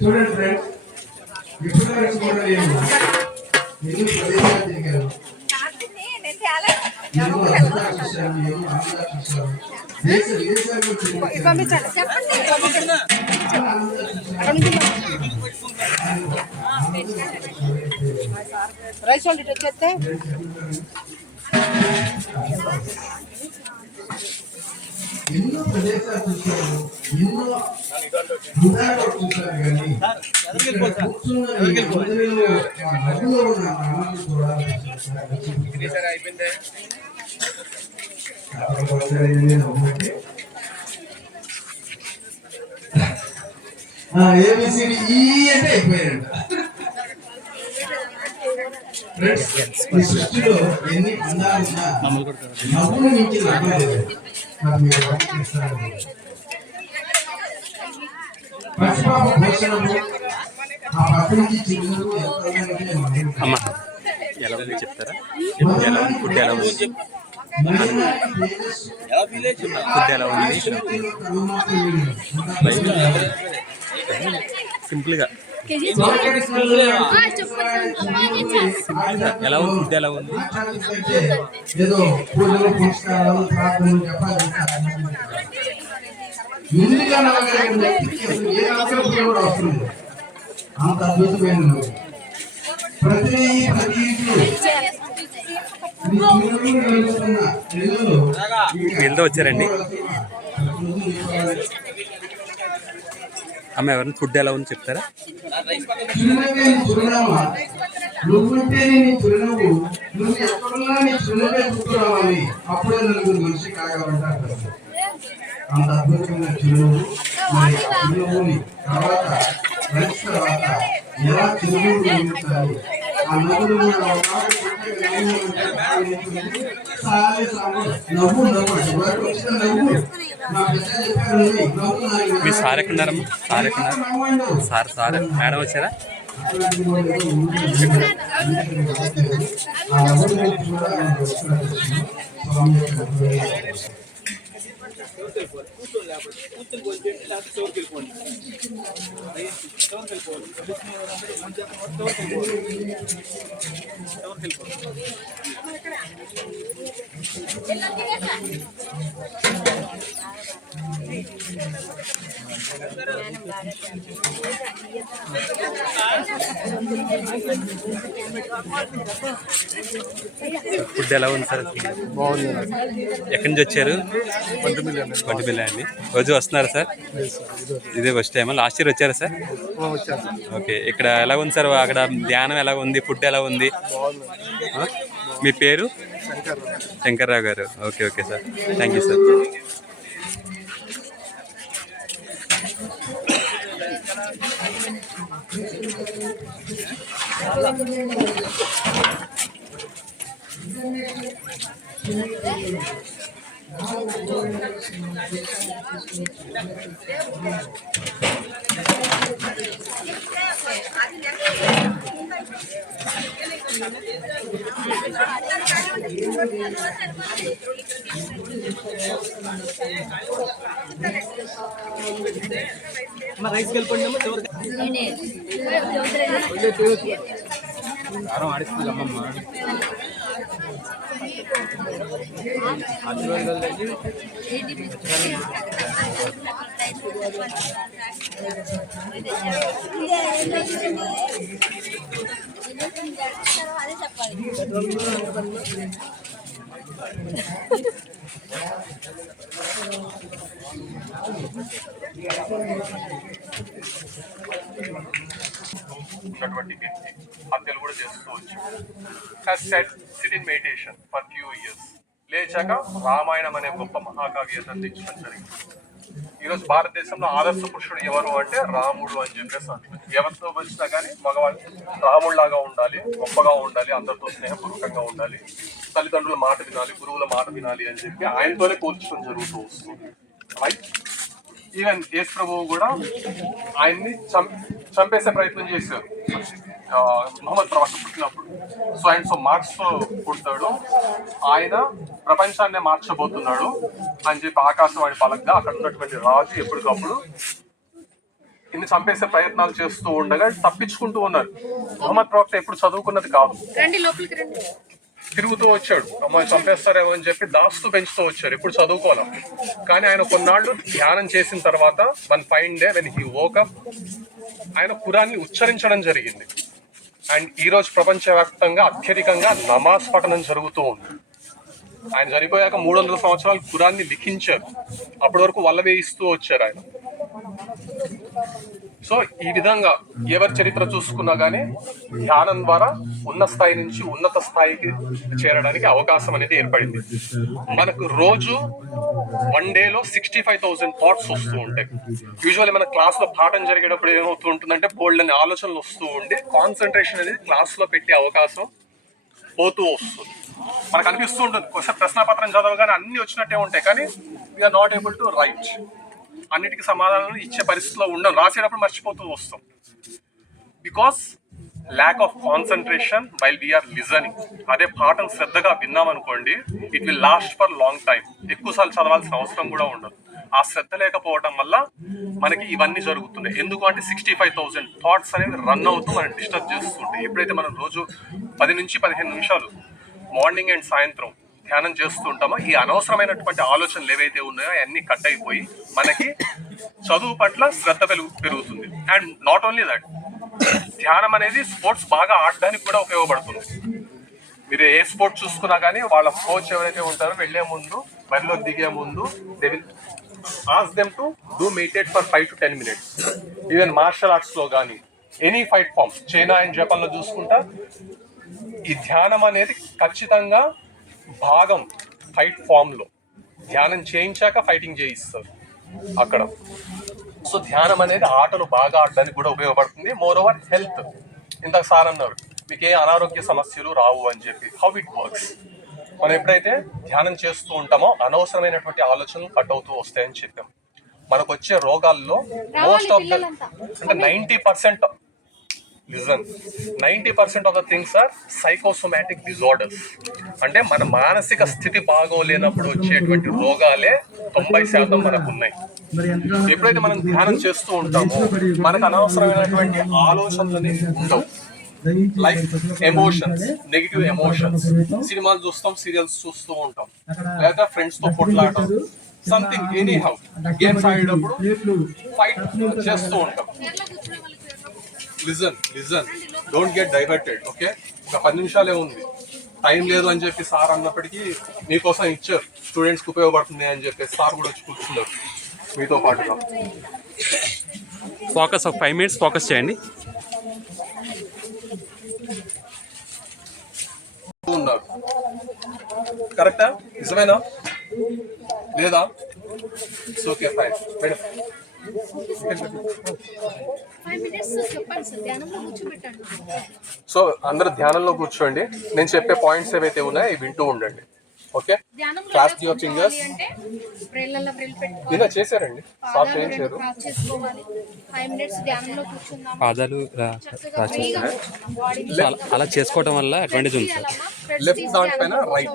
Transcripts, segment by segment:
చూడండి ఫ్రెండ్స్, ఇప్పుడు కూడా నేను ఎన్ని ప్రదేశాలు తిరిగాను, ఎన్నో అద్భుతాలు చూశాను, ఎన్నో ఆనందాలు చూశాను. దేశ విదేశాల్లో ఎన్నో ప్రదేశాలు చూశాను, ఎన్నో హృదయాలు చూశాను. కానీ కూర్చున్న నదిలో ఉన్న ఆనందం చూడాలి. ఏబిసిడి ఈ అంటే అయిపోయాడు. ఈ సృష్టిలో ఎన్ని అందాలున్నా నవ్వును మించి నవ్వలేదు. పసిపాప భోజనము ఆ పక్క నుంచి చిరునవ్వు ఎలా ఉంది చెప్తారా? ఎలా ఉంది ఫుడ్? ఎలా ఉంది ఫుడ్? ఎలా ఉంది? సింపుల్గా ఎలా ఉంది ఫుడ్? ఎలా ఉంది? ఏదో పూజలు పురస్కారాలు ప్రార్థనలు చెప్పాలి. ముందుగా నమ్మకం ఏ అవసరం కూడా వస్తుంది. అంత అద్భుతమైన ప్రతి వీళ్ళతో వచ్చారండి. అమ్మ ఎవరిని ఫుడ్ ఎలా ఉంది చెప్తారా? నువ్వుంటే నీ చిరునవ్వు, నువ్వు ఎక్కడున్నా నీ చిరునవ్వే గుర్తురావాలి. అప్పుడే నలుగురు మనిషి కాగలంటారు. అంత అద్భుతమైన చిరునవ్వు. మరి ఆ చిరునవ్వుని తర్వాత ఫ్రెండ్స్ తర్వాత ఎలా చిరునవ్వు నిర్మించాలి? ఆ నవ్వులు కూడా నవ్వు నవ్వు వచ్చిన నవ్వు మా పెద్ద చెప్పారు. మీ సార్ ఎక్కడున్నారమ్మా? సార్ ఎక్కడున్నారు? సార్ మేడం వచ్చారా? ఫుడ్ ఎలా ఉంది సార్? బాగుంది. ఎక్కడి నుంచి వచ్చారు? కొంటిమిల్లి అండి. రోజు వస్తున్నారా సార్? ఇదే ఫస్ట్ టైమా? లాస్ట్ ఇయర్ వచ్చారా సార్? ఓకే. ఇక్కడ ఎలా ఉంది సార్? అక్కడ ధ్యానం ఎలా ఉంది? ఫుడ్ ఎలా ఉంది? మీ పేరు? శంకర్రావు గారు. Okay okay sir, thank you sir. Rice వెళ్ళిపోయిందమ్మా. ఆడిస్తుంది అమ్మమ్మ. ఉన్నటువంటి వ్యక్తి హత్యలు కూడా చేసుకోవచ్చు. Sit in meditation for few years. లేచాక రామాయణం అనే గొప్ప మహాకావ్యాన్ని అందించడం జరిగింది. ఈరోజు భారతదేశంలో ఆదర్శ పురుషుడు ఎవరు అంటే రాముడు అని చెప్పేసి అంటున్నారు. ఎవరితో వచ్చినా కానీ మగవాళ్ళు రాముడిలాగా ఉండాలి, గొప్పగా ఉండాలి, అందరితో స్నేహపూర్వకంగా ఉండాలి, తల్లిదండ్రుల మాట వినాలి, గురువుల మాట వినాలి అని చెప్పి ఆయనతోనే పోల్చడం జరుగుతూ వస్తుంది. రైట్. ఈవెన్ యేసు ప్రభువు కూడా ఆయన్ని చంపేసే ప్రయత్నం చేశారు మహమ్మద్ ప్రవక్త పుట్టినప్పుడు. సో ఆయన మార్క్స్ పుడతాడు, ఆయన ప్రపంచాన్నే మార్చబోతున్నాడు అని చెప్పి ఆకాశవాణి పలకగా అక్కడ ఉన్నటువంటి రాజు ఎప్పటికప్పుడు ఇన్ని చంపేసే ప్రయత్నాలు చేస్తూ ఉండగా తప్పించుకుంటూ ఉన్నారు. మహమ్మద్ ప్రవక్త ఎప్పుడు చదువుకున్నది కాదు, తిరుగుతూ వచ్చాడు, అమ్మాయి చంపేస్తారేమో అని చెప్పి దాస్తూ పెంచుతూ వచ్చారు, ఎప్పుడు చదువుకోవాలి. కానీ ఆయన కొన్నాళ్ళు ధ్యానం చేసిన తర్వాత one fine day when he woke up ఆయన ఖురాన్ని ఉచ్చరించడం జరిగింది. అండ్ ఈ రోజు ప్రపంచవ్యాప్తంగా అత్యధికంగా నమాజ్ పఠనం జరుగుతూ ఉంది. ఆయన చనిపోయాక 300 సంవత్సరాలు ఖురాన్ని లిఖించారు, అప్పటి వరకు వల్ల వేయిస్తూ వచ్చారు ఆయన. సో ఈ విధంగా ఎవరి చరిత్ర చూసుకున్నా గానీ ధ్యానం ద్వారా ఉన్న స్థాయి నుంచి ఉన్నత స్థాయికి చేరడానికి అవకాశం అనేది ఏర్పడింది. మనకు రోజు 1 డేలో 65,000 థాట్స్ వస్తూ ఉంటాయి. యూజువల్లీ మన క్లాస్ లో పాఠం జరిగేటప్పుడు ఏమవుతూ ఉంటుందంటే బోల్డ్ అనే ఆలోచనలు వస్తూ ఉండి కాన్సన్ట్రేషన్ అనేది క్లాస్ లో పెట్టే అవకాశం పోతూ వస్తుంది. మనకు అనిపిస్తూ ఉంటుంది ఒకసారి ప్రశ్నపత్రం చదవగానే అన్ని వచ్చినట్టే ఉంటాయి, కానీ we are not able to write. అన్నిటికీ సమాధానాలు ఇచ్చే పరిస్థితిలో ఉండం, రాసేటప్పుడు మర్చిపోతూ వస్తాం. Because lack of concentration while we are listening. అదే పాఠం శ్రద్ధగా విన్నామనుకోండి, it will last for long time. ఎక్కువసార్లు చదవాల్సిన అవసరం కూడా ఉండదు. ఆ శ్రద్ధ లేకపోవడం వల్ల మనకి ఇవన్నీ జరుగుతున్నాయి. ఎందుకు అంటే 65,000 థాట్స్ అనేవి రన్ అవుతూ మనం డిస్టర్బ్ చేస్తుంటాయి. ఎప్పుడైతే మనం రోజు 10 నుంచి 15 నిమిషాలు మార్నింగ్ అండ్ సాయంత్రం ధ్యానం చేస్తూ ఉంటామో ఈ అనవసరమైనటువంటి ఆలోచనలు ఏవైతే ఉన్నాయో అవన్నీ కట్ అయిపోయి మనకి చదువు పట్ల శ్రద్ధ పెరుగుతుంది. అండ్ నాట్ ఓన్లీ దట్, ధ్యానం అనేది స్పోర్ట్స్ బాగా ఆడడానికి కూడా ఉపయోగపడుతుంది. మీరు ఏ స్పోర్ట్స్ చూసుకున్నా కానీ వాళ్ళ కోచ్ ఎవరైతే ఉంటారో వెళ్లే ముందు, బరిలో దిగే ముందు they will ask them to do meditate for 5 to 10 minutes. Even martial arts లో కానీ any fight form, China and Japan లో చూసుకుంటా ఈ ధ్యానం అనేది ఖచ్చితంగా భాగం. ఫైట్ ఫామ్ లో ధ్యానం చేయించాక ఫైటింగ్ చేయిస్తారు అక్కడ. సో ధ్యానం అనేది ఆటలు బాగా ఆడడానికి కూడా ఉపయోగపడుతుంది. మోర్ ఓవర్ హెల్త్, ఇంతకు సార్ అన్నారు మీకు ఏ అనారోగ్య సమస్యలు రావు అని చెప్పి. హౌ ఇట్ వర్క్స్, మనం ఎప్పుడైతే ధ్యానం చేస్తూ ఉంటామో అనవసరమైనటువంటి ఆలోచనలు కట్ అవుతూ వస్తాయని చెప్పాం. మనకు వచ్చే రోగాల్లో మోస్ట్ ఆఫ్ ద అంటే 90% of the things are psychosomatic disorders. అంటే మన మానసిక స్థితి బాగోలేనప్పుడు వచ్చేటువంటి రోగాలే 90% మనకు ఉన్నాయి. ఎప్పుడైతే మనం ధ్యానం చేస్తూ ఉంటామో మనకు అనవసరమైనటువంటి ఆలోచనలని ఉండవు. లైక్ ఎమోషన్స్, నెగిటివ్ ఎమోషన్స్, సినిమాలు చూస్తాం, సీరియల్స్ చూస్తూ ఉంటాం, లేదా ఫ్రెండ్స్ తో కొట్లాడటం, సంథింగ్ ఎనీ హౌ గేమ్స్ ఆడేటప్పుడు ఫైట్ చేస్తూ ఉంటాం. Listen don't get diverted. Okay, ఒక 10 నిమిషాలే ఉంది, టైం లేదు అని చెప్పి సార్ అన్నప్పటికీ మీకోసం ఇచ్చారు, స్టూడెంట్స్కి ఉపయోగపడుతుంది అని చెప్పి సార్ కూడా వచ్చి కూర్చున్నారు మీతో పాటుగా. ఫోకస్ ఒక 5 minutes ఫోకస్ చేయండి. ఉన్నారు కరెక్టా? నిజమేనా లేదా? It's okay, fine madam. So అందరూ ధ్యానంలో కూర్చోండి, నేను చెప్పే పాయింట్స్ ఏవైతే ఉన్నాయో అవి వింటూ ఉండండి. Okay, class your fingers. ఇలా చేశారండి సార్, చేయించారు. పాదాలు అలా చేసుకోవడం వల్ల అడ్వాంటేజ్ ఉంది సార్. లెఫ్ట్ దానిపైన రైట్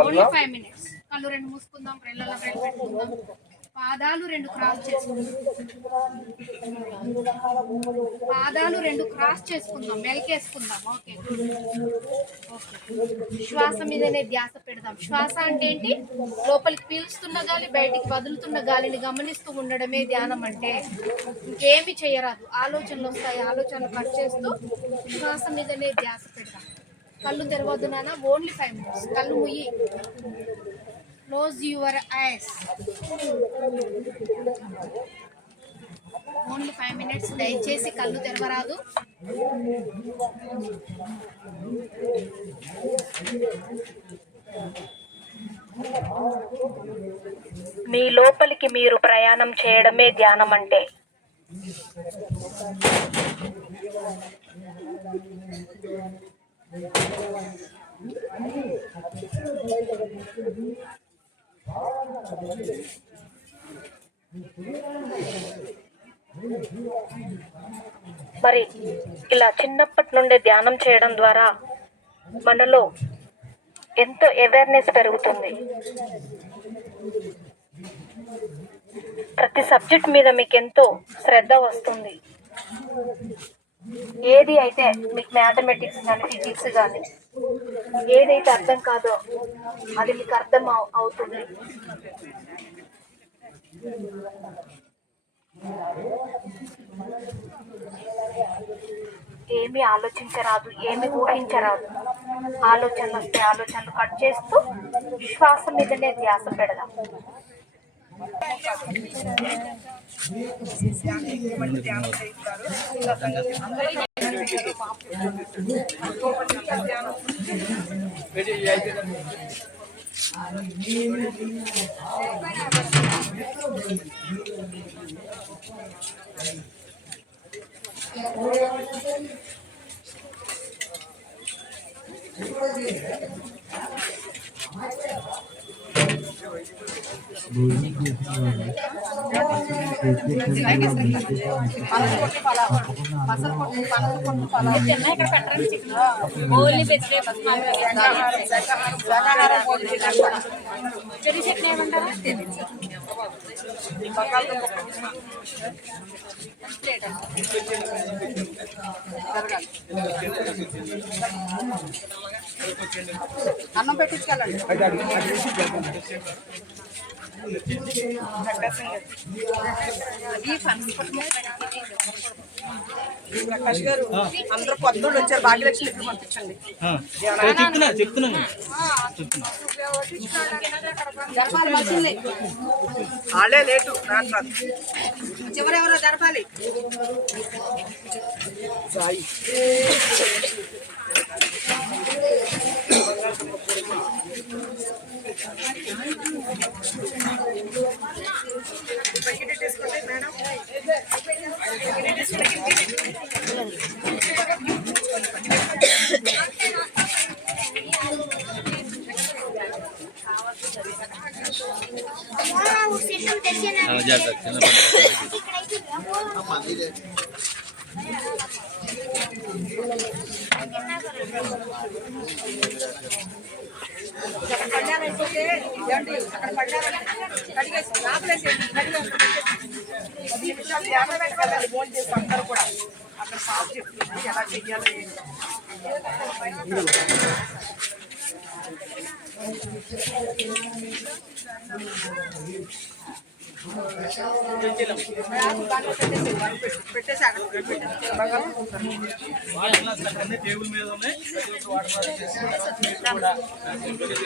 వల్ల కళ్ళు 2 మూసుకుందాం, ప్రేళ్ళలో ప్రేళ్ళు పెట్టుకుందాం, పాదాలు 2 క్రాస్ చేసుకుందాం, పాదాలు 2 క్రాస్ చేసుకుందాం, మెలకేసుకుందాం. ఓకే, శ్వాస మీదనే ధ్యాస పెడదాం. శ్వాస అంటే ఏంటి? లోపలికి పీలుస్తున్న గాలి, బయటికి వదులుతున్న గాలిని గమనిస్తూ ఉండడమే ధ్యానం అంటే. ఇంకేమి చేయరాదు, ఆలోచనలు వస్తాయి, ఆలోచనలు కట్ చేస్తూ శ్వాస మీదనే ధ్యాస పెడదాం. కళ్ళు తెరవద్దు నాన్న, ఓన్లీ 5 minutes. కళ్ళు ముయ్యి, close your eyes, only 5 minutes. దయచేసి కళ్ళు తెరవరాదు. మీ లోపలికి మీరు ప్రయాణం చేయడమే ధ్యానం అంటే. మరి ఇలా చిన్నప్పటి నుండే ధ్యానం చేయడం ద్వారా మనలో ఎంతో అవేర్నెస్ పెరుగుతుంది. ప్రతి సబ్జెక్ట్ మీద మీకు ఎంతో శ్రద్ధ వస్తుంది. ఏది అయితే మీకు మ్యాథమెటిక్స్ కానీ ఫిజిక్స్ కానీ ఏదైతే అర్థం కాదో అది మీకు అర్థం అవుతుంది. ఏమి ఆలోచించరాదు, ఏమి ఊహించరాదు. ఆలోచనలు వస్తే ఆలోచనలు కట్ చేస్తూ శ్వాస మీదనే ధ్యాస పెడదాం. అన్నం పెట్టించుకెళ్ళండి. ప్రకాష్ గారు అందరూ కొత్తోళ్ళు వచ్చారు, భాగ్యలక్ష్మి పంపించండి. వాళ్ళే లేటు చివరెవరో జరపాలి. అందరూ కూడా అక్కడ సాఫ్ చెప్తుంది ఎలా చెయ్యాలి. పెట్టేసి అక్కడ టేబుల్ మీద ఉన్నాయి.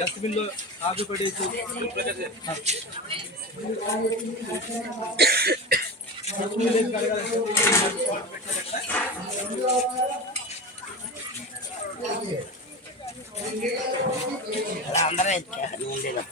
డస్ట్బిన్ లో ఆగు పడేసి అందరూ ఎత్తుకెళ్ళండి.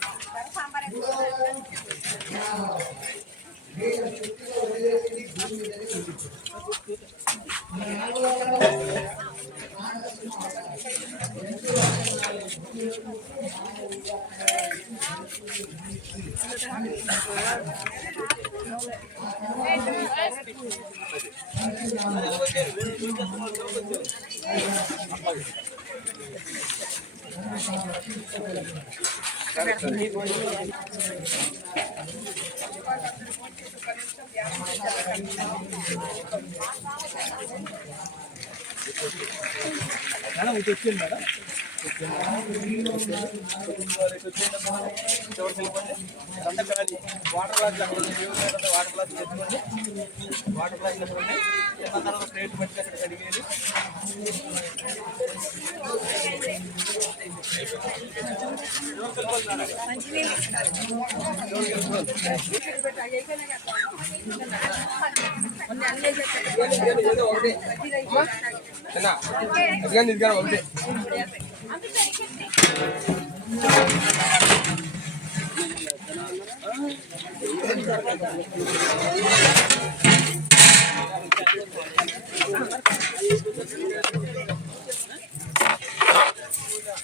మేడం ఇది వచ్చింది madam. Water glass water glass తెచ్చుకోండి. వాటర్ గ్లాస్ తెచ్చుకోండి. చిన్నతనంలో ప్లేట్ పెట్టి అక్కడ కడిగేది. ఒకటి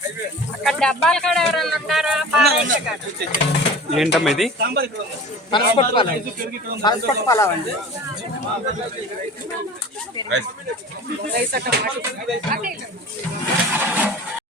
హైవే అక్కడ డబ్బాలు కూడా ఎవరన్నా ఉన్నారా? పారేసే కాడ. ఏంటమ్మా ఇది? పనసపొట్టు పలావ్ అండి. రైస్. రైస్ అట్ట